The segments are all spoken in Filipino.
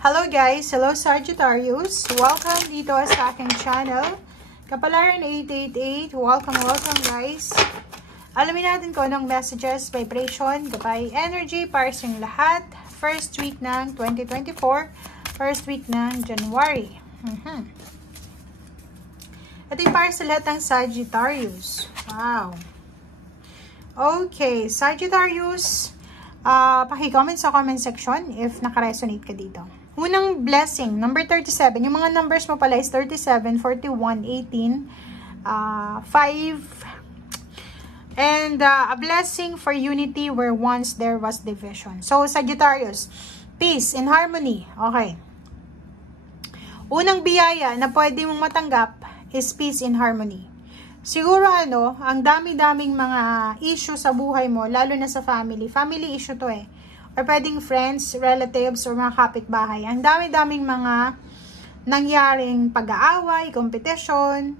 Hello guys! Hello Sagittarius! Welcome dito sa aking channel. Kapalaran 888. Welcome guys! Alamin natin kung anong messages, vibration, gabay, energy para sa inyong lahat. First week ng 2024. First week ng January. Ito yung para sa lahat ng Sagittarius. Wow! Okay, Sagittarius, paki-comment sa comment section if naka-resonate ka dito. Unang blessing, number 37. Yung mga numbers mo pala is 37, 41, 18, 5, and a blessing for unity where once there was division. So, Sagittarius, peace and harmony. Okay. Unang biyaya na pwede mong matanggap is peace and harmony. Siguro ang dami-daming mga issue sa buhay mo, lalo na sa family. Family issue to eh. Or pwedeng friends, relatives, or mga kapitbahay. Ang dami-daming mga nangyaring pag-aaway, competition,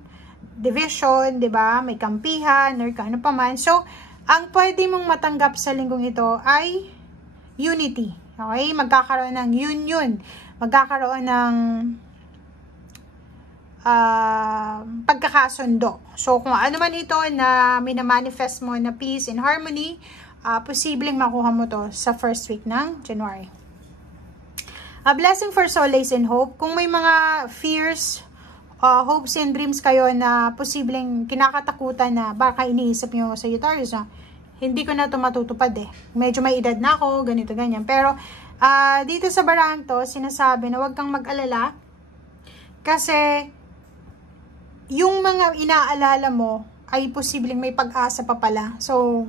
division, 'di ba? May kampihan, or ano pa man. So, ang pwede mong matanggap sa linggong ito ay unity. Okay? Magkakaroon ng union. Magkakaroon ng pagkakasundo. So, kung ano man ito na minamanifest mo na peace and harmony, posibleng makuha mo to sa first week ng January. A blessing for solace and hope. Kung may mga fears, hopes and dreams kayo na posibleng kinakatakutan na baka iniisip nyo sa Sagittarius na hindi ko na ito matutupad eh. Medyo may edad na ako, ganito, ganyan. Pero dito sa barang to, sinasabi na huwag kang mag-alala kasi yung mga inaalala mo ay posibleng may pag-asa pa pala. So,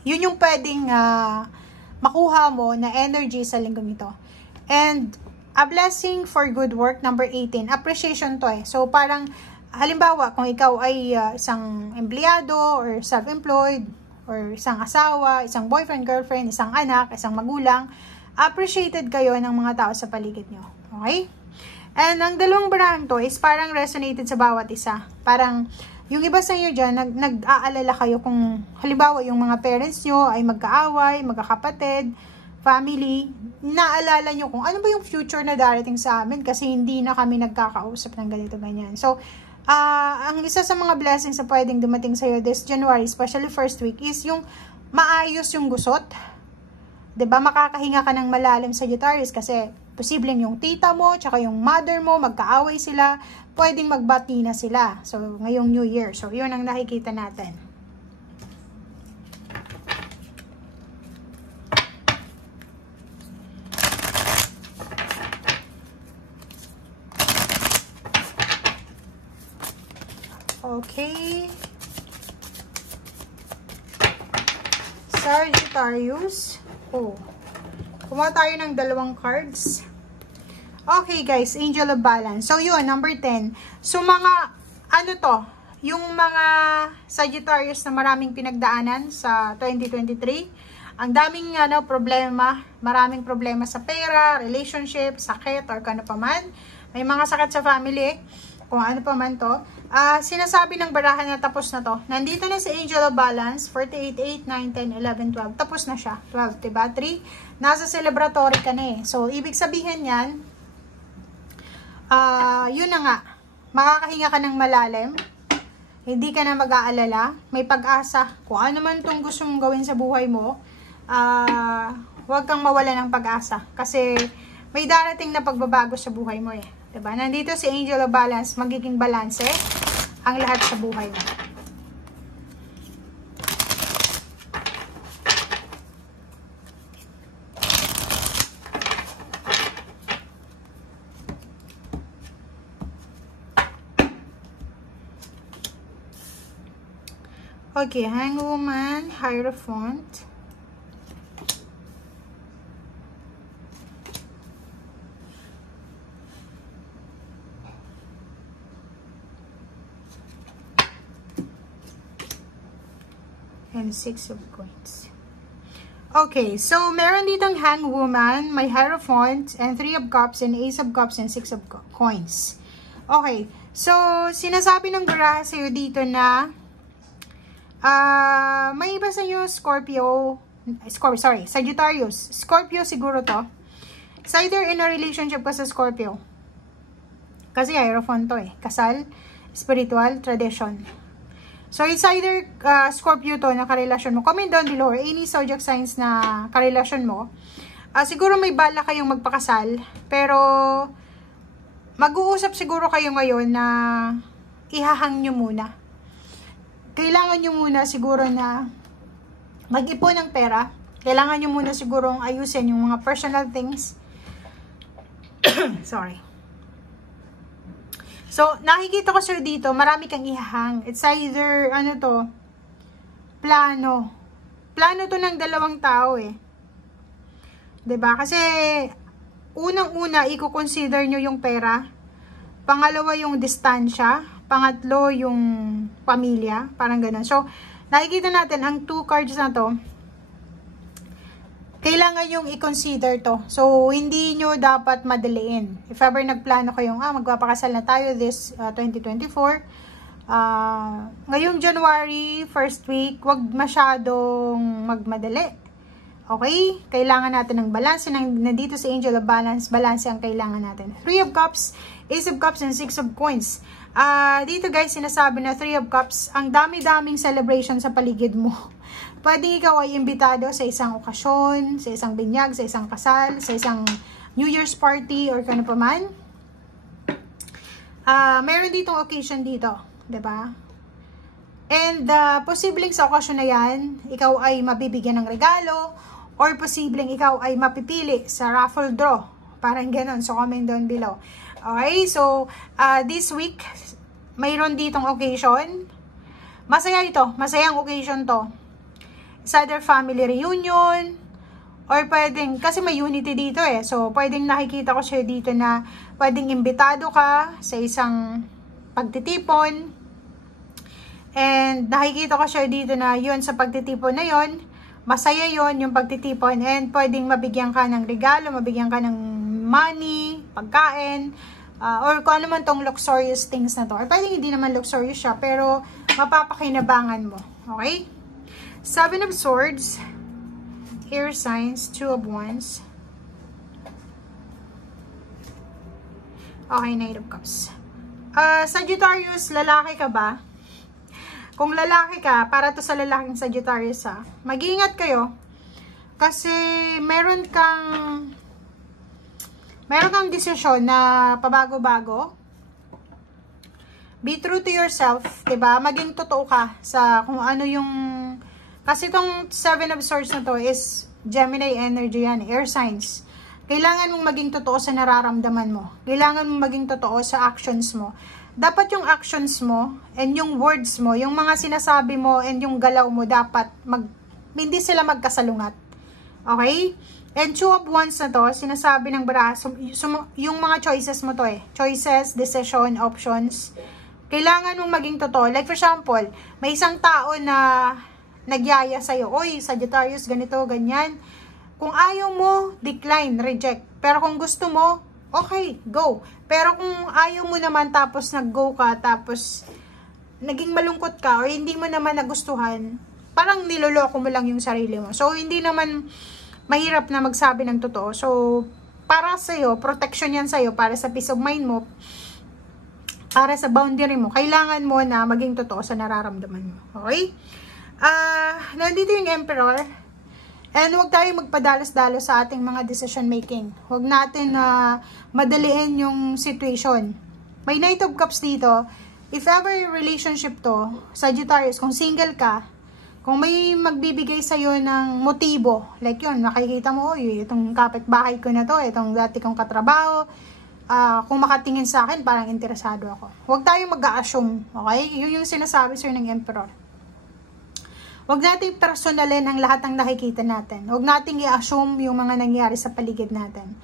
yun yung pwedeng makuha mo na energy sa linggong ito. And a blessing for good work, number 18. Appreciation to eh. So, parang, halimbawa, kung ikaw ay isang empleyado or self-employed or isang asawa, isang boyfriend, girlfriend, isang anak, isang magulang, appreciated kayo ng mga tao sa paligid nyo. Okay? And ang dalawang barang to is parang resonated sa bawat isa. Parang, yung iba sa inyo dyan, nag-aalala kayo kung, halimbawa, yung mga parents nyo ay magkaaway, magkakapatid, family, naalala nyo kung ano ba yung future na darating sa amin kasi hindi na kami nagkakausap ng ganito, ganyan. So, ang isa sa mga blessings na pwedeng dumating sa'yo this January, especially first week, is yung maayos yung gusot. 'Di ba? Makakahinga ka ng malalim sa Sagittarius kasi posibleng yung tita mo, tsaka yung mother mo, magkaaway sila, pwedeng magbati na sila. So, ngayong New Year. So, yun ang nakikita natin. Okay. Sagittarius. Oh. Kumuha tayo ng dalawang cards. Okay guys, Angel of Balance. So yun, number 10. So mga, yung mga Sagittarius na maraming pinagdaanan sa 2023. Ang daming problema, maraming problema sa pera, relationship, sakit, or kano pa man. May mga sakit sa family, kung ano pa man to. Sinasabi ng barahan na tapos na to. Nandito na si Angel of Balance, 48, 8, 9, 10, 11, 12. Tapos na siya. 12, diba? 3. Nasa celebratory ka na eh. So, ibig sabihin yan, yun na nga. Makakahinga ka ng malalim. Hindi ka na mag-aalala. May pag-asa. Kung ano man itong gusto mong gawin sa buhay mo, huwag kang mawala ng pag-asa. Kasi, may darating na pagbabago sa buhay mo eh. Diba? Nandito si Angel of Balance, magiging balanse ang lahat sa buhay mo. Okay, Hangwoman, Hierophant. And 6 of coins. Okay, so meron ditong Hangwoman, may Hierophant, and 3 of Cups, and Ace of Cups, and 6 of coins. Okay, so sinasabi ng baraha sa'yo dito na may iba sa inyo Sagittarius. Scorpio siguro to. It's either in a relationship ka sa Scorpio. Kasi Hierophant to eh. Kasal, spiritual, tradition. So, it's either Scorpio to na karelasyon mo. Comment down below or any zodiac signs na karelasyon mo. Siguro may bala kayong magpakasal. Pero, mag-uusap siguro kayo ngayon na ihahang nyo muna. Kailangan nyo muna siguro na mag-ipon ng pera. Kailangan nyo muna siguro ayusin yung mga personal things. Sorry. So, nakikita ko sir dito, marami kang ihahang. It's either, ano to, plano. Plano to ng dalawang tao eh. 'Di ba? Kasi, unang-una, i-consider nyo yung pera. Pangalawa, yung distansya. Pangatlo, yung pamilya. Parang ganun. So, nakikita natin, ang 2 cards na to, kailangan yung i-consider to. So, hindi nyo dapat madaliin. If ever nagplano kayong, magpapakasal na tayo this 2024, ngayong January, first week, wag masyadong magmadali. Okay? Kailangan natin ng balance. Nandito sa Angel of Balance, balance ang kailangan natin. 3 of Cups, Ace of Cups, and 6 of Coins. Dito guys, sinasabi na 3 of Cups, ang dami-daming celebration sa paligid mo. Pwede ikaw ay imbitado sa isang okasyon, sa isang binyag, sa isang kasal, sa isang New Year's party, or kano pa man. Meron ditong occasion dito, 'di ba? And posibleng sa okasyon na yan, ikaw ay mabibigyan ng regalo, or posibleng ikaw ay mapipili sa raffle draw. Parang ganon. So, comment down below. Okay, so, this week, mayroon ditong occasion. Masaya ito. Masayang occasion to. It's either family reunion, or pwedeng, kasi may unity dito eh. So, pwedeng nakikita ko siya dito na pwedeng imbitado ka sa isang pagtitipon. And nakikita ko siya dito na yun sa pagtitipon na yun, masaya yun yung pagtitipon, and pwedeng mabigyan ka ng regalo, mabigyan ka ng money, pagkain, or kung ano man tong luxurious things na to. Or pwedeng hindi naman luxurious siya, pero mapapakinabangan mo. Okay? 7 of Swords, Air Signs, 2 of Wands. Okay, Knight of Cups. Sagittarius, lalaki ka ba? Kung lalaki ka, para to sa lalaking Sagittarius mag-iingat kayo. Kasi meron kang desisyon na pabago-bago. Be true to yourself, 'di ba? Maging totoo ka sa kung ano yung, kasi itong 7 of Swords na to is Gemini energy yan, air signs. Kailangan mong maging totoo sa nararamdaman mo. Kailangan mong maging totoo sa actions mo. Dapat yung actions mo and yung words mo, yung mga sinasabi mo and yung galaw mo, dapat hindi sila magkasalungat. Okay? And 2 of Wands na to, sinasabi ng braso, yung mga choices mo to eh. Choices, decision, options. Kailangan mong maging totoo. Like for example, may isang tao na nagyaya sa'yo, oy, Sagittarius, ganito, ganyan. Kung ayaw mo, decline, reject. Pero kung gusto mo, okay, go. Pero kung ayaw mo naman, tapos nag-go ka, tapos naging malungkot ka, o hindi mo naman nagustuhan, parang niloloko mo lang yung sarili mo. So, hindi naman mahirap na magsabi ng totoo. So, para sa'yo, protection yan sa'yo, para sa peace of mind mo, para sa boundary mo, kailangan mo na maging totoo sa nararamdaman mo. Okay? Nandito yung Emperor. And huwag tayong magpadalos-dalos sa ating mga decision making. Huwag natin madaliin yung situation. May Knight of Cups dito. If ever relationship to, Sagittarius, kung single ka, kung may magbibigay sa'yo ng motibo, like yun, makikita mo, itong kapitbahay ko na to, itong dati kong katrabaho, kung makatingin sa akin, parang interesado ako. Huwag tayong mag-a-assume, okay? Yun yung sinasabi sir ng Emperor. Huwag nating personalin ang lahat ng nakikita natin. Huwag nating i-assume yung mga nangyari sa paligid natin.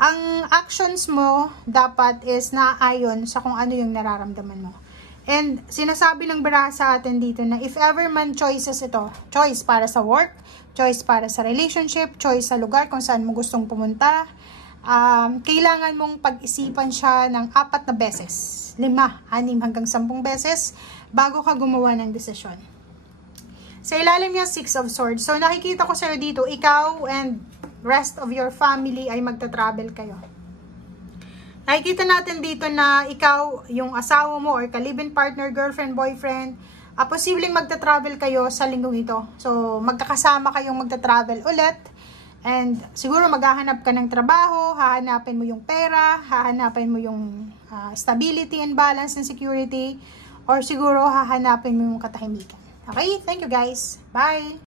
Ang actions mo dapat is naayon sa kung ano yung nararamdaman mo. And sinasabi ng baraha sa atin dito na if ever man choices ito, choice para sa work, choice para sa relationship, choice sa lugar kung saan mo gustong pumunta, kailangan mong pag-isipan siya ng 4 na beses, 5, 6 hanggang 10 beses bago ka gumawa ng desisyon. Sa ilalim niya, 6 of Swords. So, nakikita ko sa'yo dito, ikaw and rest of your family ay magta-travel kayo. Nakikita natin dito na ikaw, yung asawa mo or ka-live-in partner, girlfriend, boyfriend, posibleng magta-travel kayo sa linggong ito. So, magkakasama kayong magta-travel ulit. And siguro maghahanap ka ng trabaho, hahanapin mo yung pera, hahanapin mo yung stability and balance and security, or siguro hahanapin mo yung katahimikan. Okay? Thank you guys. Bye!